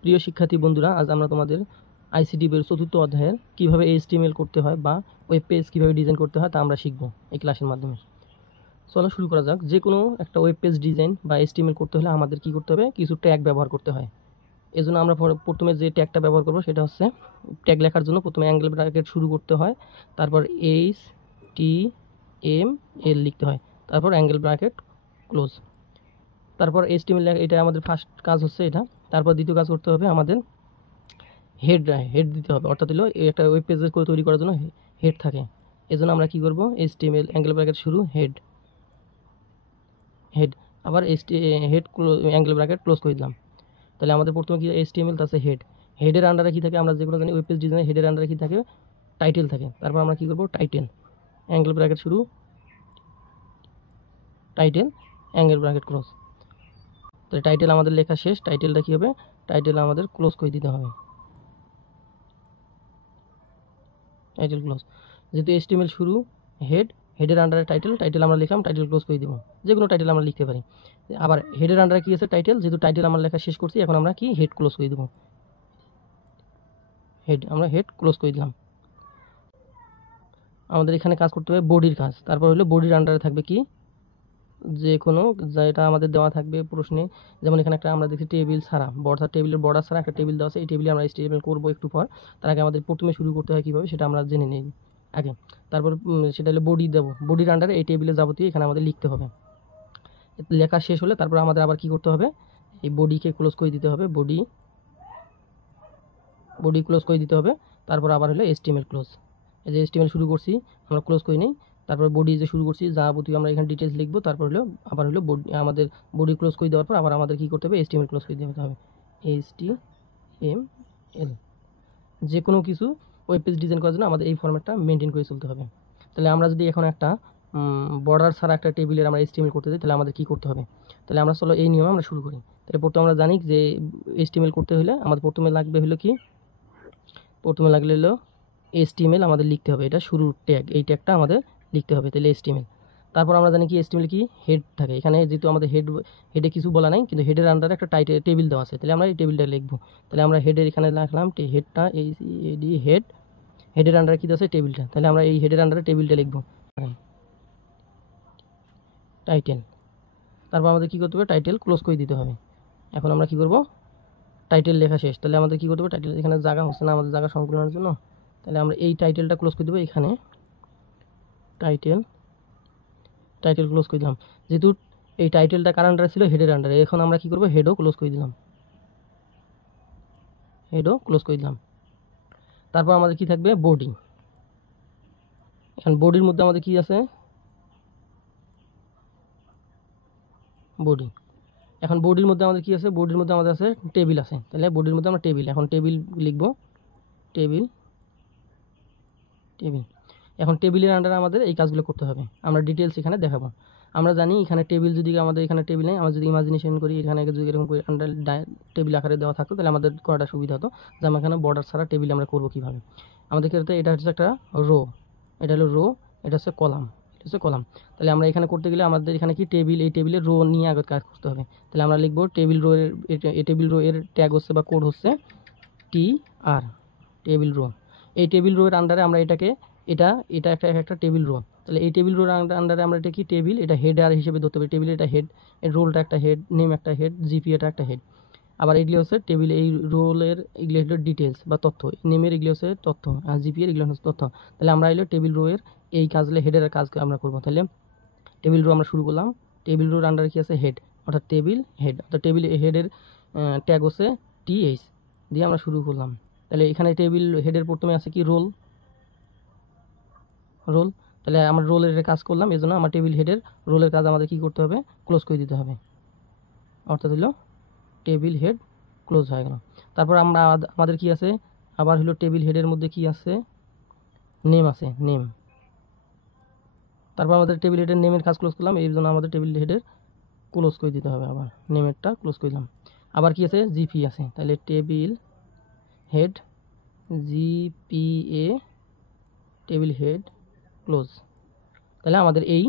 প্রিয় শিক্ষার্থী বন্ধুরা, আজ আমরা তোমাদের আইসিটি বইয়ের 4th অধ্যায়ের কীভাবে HTML করতে হয় বা ওয়েব পেজ কীভাবে ডিজাইন করতে হয় তা আমরা শিখব এই ক্লাসের মাধ্যমে। চলো শুরু করা যাক। যে কোনো একটা ওয়েব পেজ ডিজাইন বা HTML করতে হলে আমাদের কী করতে হবে, কিছু ট্যাগ ব্যবহার করতে হয়। এজন্য আমরা প্রথমে যে ট্যাগটা ব্যবহার করব সেটা হচ্ছে, ট্যাগ লেখার জন্য প্রথমে অ্যাঙ্গেল ব্র্যাকেট শুরু করতে হয়, তারপর HTML লিখতে হয়, তারপর অ্যাঙ্গেল ব্র্যাকেট ক্লোজ। তারপর HTML এটা আমাদের ফার্স্ট কাজ হচ্ছে এটা। তারপর দ্বিতীয় কাজ করতে হবে আমাদের হেড দিতে হবে, অর্থাৎ হলো একটা ওয়েব পেজ তৈরি করার জন্য হেড থাকে। এজন্য আমরা কি করব, HTML অ্যাঙ্গেল ব্র্যাকেট শুরু হেড, আবার হেড অ্যাঙ্গেল ব্র্যাকেট ক্লোজ করে দিলাম। তাহলে আমাদের প্রথমে কি HTML, তারপরে হেডের আন্ডারে কী থাকে, আমরা যেগুলো জানি ওয়েব পেজ ডিজাইন হেডের আন্ডারে কী থাকে, টাইটেল থাকে। তারপর আমরা কী করব, টাইটেল অ্যাঙ্গেল ব্র্যাকেট শুরু, টাইটেল অ্যাঙ্গেল ব্র্যাকেট ক্লোজ। তাহলে টাইটেল আমাদের লেখা শেষ, টাইটেলটা কী হবে, টাইটেল আমাদের ক্লোজ করে দিতে হবে, টাইটেল ক্লোজ। যেহেতু HTML শুরু হেডের আন্ডারে টাইটেল আমরা লিখলাম, টাইটেল ক্লোজ করে দিব। যে কোনো টাইটেল আমরা লিখতে পারি। আবার হেডের আন্ডারে কী আছে, টাইটেল, যেহেতু টাইটেল আমরা লেখা শেষ করছি, এখন আমরা কি হেড ক্লোজ করে দেবো, আমরা হেড ক্লোজ করে দিলাম। আমাদের এখানে কাজ করতে হবে বডির কাজ। তারপর হলো বডির আন্ডারে থাকবে কি, যে কোনো যেটা আমাদের দেওয়া থাকবে প্রশ্নে, যেমন এখানে একটা আমরা দেখছি টেবিল ছাড়া, টেবিলের বর্ডার ছাড়া একটা টেবিল দেওয়া আছে। এই টেবিলে আমরা HTML করবো একটু পর। তার আগে আমাদের প্রথমে শুরু করতে হয় কীভাবে সেটা আমরা জেনে নিই আগে। তারপর সেটা হলো বডি দেবো, বডির আন্ডারে এই টেবিলে যাবতীয় এখানে আমাদের লিখতে হবে। লেখা শেষ হলে তারপর আমাদের আবার কি করতে হবে, এই বডিকে ক্লোজ করে দিতে হবে, বডি ক্লোজ করে দিতে হবে। তারপর আবার হলো HTML ক্লোজ। এই যে HTML শুরু করছি আমরা ক্লোজ করে নিই, তারপর বডি যে শুরু করছি যাবতীয় আমরা এখানে ডিটেলস লিখবো। তারপর হলো আবার হলো আমাদের বডি ক্লোজ করে দেওয়ার পর আবার আমাদের কী করতে হবে, HTML ক্লোজ করে দিতে হবে, HTML। যে কোনো কিছু ওয়েব পেজ ডিজাইন করার জন্য আমাদের এই ফরম্যাটটা মেনটেন করে চলতে হবে। তাহলে আমরা যদি এখন একটা বর্ডার ছাড়া একটা টেবিলের আমরা HTML করতে চাই, তাহলে আমাদের কী করতে হবে, তাহলে আমরা চলো এই নিয়মে আমরা শুরু করি। তাহলে প্রথমে আমরা জানি যে HTML করতে হলে আমাদের প্রথমে লাগবে হলো কি, প্রথমে লাগলে হলো HTML আমাদের লিখতে হবে, এটা শুরুর ট্যাগ, এই ট্যাগটা আমাদের লিখতে হবে। তাহলে HTML। তারপর আমরা জানি কি HTML কি হেড থাকে। এখানে যেহেতু আমাদের হেডে কিছু বলা নাই, কিন্তু হেডের আন্ডারে একটা টেবিল দেওয়া আছে, তাহলে আমরা এই টেবিলটা লিখবো। তাহলে আমরা হেডের এখানে লিখলাম হেডটা, হেডের আন্ডারে কী দেওয়া আছে, টেবিলটা। তাহলে আমরা এই হেডের আন্ডারে টেবিলটা লিখবো, টাইটেল। তারপর আমাদের কী করতে হবে, টাইটেল ক্লোজ করে দিতে হবে। এখন আমরা কী করব, টাইটেল লেখা শেষ, তাহলে আমাদের কী করতে হবে, টাইটেল এখানে জায়গা হচ্ছে না আমাদের জায়গা সংকলনের জন্য, তাহলে আমরা এই টাইটেলটা ক্লোজ করে দেবো। এখানে টাইটেল ক্লোজ করে দিলাম। যেহেতু এই টাইটেলটা কার আন্ডারে ছিল, হেডের আন্ডারে, এখন আমরা কী করবো, হেডও ক্লোজ করে দিলাম, তারপর আমাদের কি থাকবে, বডি। এখন বডির মধ্যে আমাদের কি আছে, বডি। এখন বডির মধ্যে আমাদের কি আছে, বডির মধ্যে আমাদের আছে টেবিল আছে। তাহলে বডির মধ্যে আমরা টেবিল, এখন টেবিল লিখবো, টেবিল। এখন টেবিলের আন্ডারে আমাদের এই কাজগুলো করতে হবে, আমরা ডিটেলস এখানে দেখাবো। আমরা জানি এখানে টেবিল, যদি আমাদের এখানে টেবিল নেই, আমরা যদি ইমাজিনেশন করি এখানে যদি এরকম করে আন্ডার টেবিল আকারে দেওয়া থাকতো, তাহলে আমাদের করাটা সুবিধা হতো যে আমরা এখানে বর্ডার ছাড়া টেবিল আমরা করবো কীভাবে। আমাদের ক্ষেত্রে এটা হচ্ছে একটা রো, এটা হলো রো, এটা হচ্ছে কলাম, তাহলে আমরা এখানে করতে গেলে আমাদের এখানে কি টেবিল, এই টেবিলের রো নিয়ে আগে কাজ করতে হবে। তাহলে আমরা লিখবো টেবিল রো এর, টেবিল রো এর ট্যাগ হচ্ছে বা কোড হচ্ছে TR, টেবিল রো। এই টেবিল রো এর আন্ডারে আমরা এটা একটা টেবিল রো। তাহলে এই টেবিল রোর আন্ডারে আমরা এটা কি টেবিল, এটা হেডার হিসেবে ধরতে পারি, টেবিল এটা হেড, এর রোলটা একটা হেড, নেম একটা হেড, GP এটা একটা হেড। আবার এগুলি হচ্ছে টেবিল, এই রোলের এগুলি হলো ডিটেলস বা তথ্য, নেমের এগুলি হচ্ছে তথ্য, আর GP এর এগুলো হচ্ছে তথ্য। তাহলে আমরা এলো টেবিল রো এর এই কাজ হলে হেডের কাজ আমরা করবো। তাহলে টেবিল রো আমরা শুরু করলাম, টেবিল রোর আন্ডারে কি আছে, হেড, অর্থাৎ টেবিল হেড, অর্থাৎ টেবিল হেডের ট্যাগ হচ্ছে TH দিয়ে আমরা শুরু করলাম। তাহলে এখানে টেবিল হেডের প্রথমে আছে কি, রোল। তাহলে আমরা রোলের কাজ করলাম, এই জন্য আমার টেবিল হেডের রোলের কাজ আমাদের কি করতে হবে, ক্লোজ করে দিতে হবে, অর্থাৎ হলো টেবিল হেড ক্লোজ হয়ে গেল। তারপর আমাদের কি আছে, আবার হলো টেবিল হেডের মধ্যে কি আছে, নেম আছে, নেম। তারপর আমাদের টেবিল হেডের নেমের কাজ ক্লোজ করলাম, এই জন্য আমাদের টেবিল হেডের ক্লোজ করে দিতে হবে, আবার নেমেরটা ক্লোজ করলাম। আবার কি আছে, GP আছে, তাহলে table head GPA, table head close. তাহলে আমাদের এই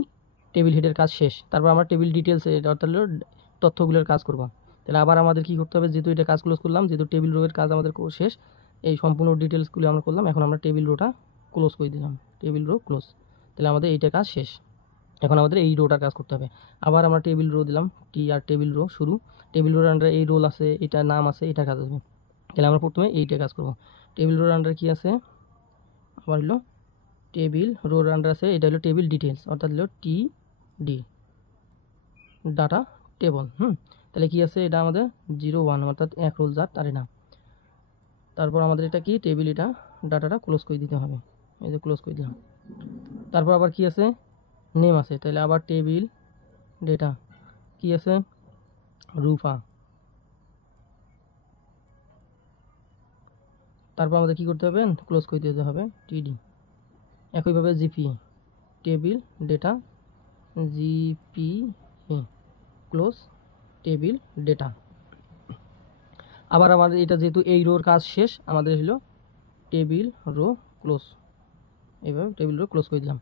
টেবিল হেডের কাজ শেষ। তারপর আমরা টেবিল ডিটেলস, অর্থাৎ তথ্যগুলোর কাজ করব। তাহলে আবার আমাদের কী করতে হবে, যেহেতু এটা কাজ ক্লোজ করলাম, যেহেতু টেবিল রোয়ের কাজ আমাদের শেষ, এই সম্পূর্ণ ডিটেলসগুলো আমরা করলাম, এখন আমরা টেবিল রোটা ক্লোজ করে দিলাম, টেবিল রো ক্লোজ। তাহলে আমাদের এইটা কাজ শেষ। এখন আমাদের এই রোটার কাজ করতে হবে। আবার আমরা টেবিল রো দিলাম, টি আর টেবিল রো শুরু, টেবিল রোর আন্ডারে এই রোল আছে, এটা নাম আছে, এটা কাজ আসবে। তাহলে আমরা প্রথমে এইটা কাজ করব। টেবিল রোর আন্ডারে কী আছে, আবার হলো টেবিল রোর আন্ডার আছে, এটা হলো টেবিল ডিটেলস, অর্থাৎ হলো টি ডি, ডাটা টেবল। তাহলে কি আছে, এটা আমাদের 01, অর্থাৎ 1 রোল যার তার নাম। তারপর আমাদের এটা কি টেবিল, এটা ডাটাটা ক্লোজ করে দিতে হবে, এই যে ক্লোজ করে দিলাম। তারপর আবার কি আছে, নেম আছে, তাহলে আবার টেবিল ডেটা কি আছে, রুফা। তারপর আমাদের কি করতে হবে, ক্লোজ করে দিতে হবে টিডি। একইভাবে GP, table data GPA close table data. আবার আমাদের এটা যেহেতু এই রোর কাজ শেষ, আমাদের হলো টেবিল রো ক্লোজ, এইভাবে টেবিল রো ক্লোজ করে দিলাম।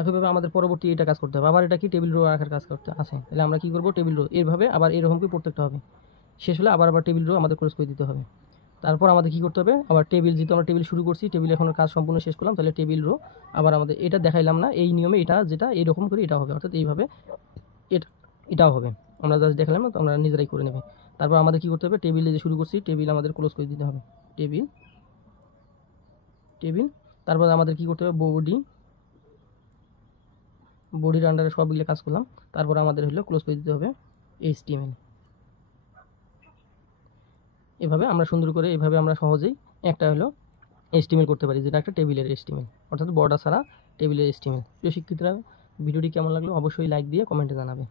একইভাবে আমাদের পরবর্তী এটা কাজ করতে হবে, আবার এটা কি টেবিল রো রাখার কাজ করতে আছে। তাহলে আমরা কী করবো, টেবিল রো এইভাবে আবার এরকম করে প্রত্যেকটা হবে, শেষ হলে আবার টেবিল রো আমাদের ক্লোজ করে দিতে হবে। তারপর আমাদের কী করতে হবে, আবার টেবিল, যেহেতু আমরা টেবিল শুরু করছি, টেবিল এখন কাজ সম্পূর্ণ শেষ করলাম, তাহলে টেবিল রো আবার আমাদের এটা দেখাইলাম না, এই নিয়মে এটা যেটা এইরকম করে এটা হবে, অর্থাৎ এইভাবে এটাও হবে, আমরা জাস্ট দেখালাম না, তো আমরা নিজেরাই করে নেবে। তারপর আমাদের কী করতে হবে, টেবিলে যে শুরু করছি, টেবিল আমাদের ক্লোজ করে দিতে হবে, টেবিল। তারপর আমাদের কী করতে হবে, বডির আন্ডারে সবগুলো কাজ করলাম। তারপর আমাদের হলো ক্লোজ করে দিতে হবে HTML। এভাবে আমরা সুন্দর করে, এভাবে আমরা সহজেই একটা হলো HTML করতে পারি, যেটা একটা টেবিলের HTML, অর্থাৎ বর্ডার ছাড়া টেবিলের HTML। প্রিয় শিক্ষার্থীরা, ভিডিওটি কেমন লাগলো অবশ্যই লাইক দিয়ে কমেন্টে জানাবে।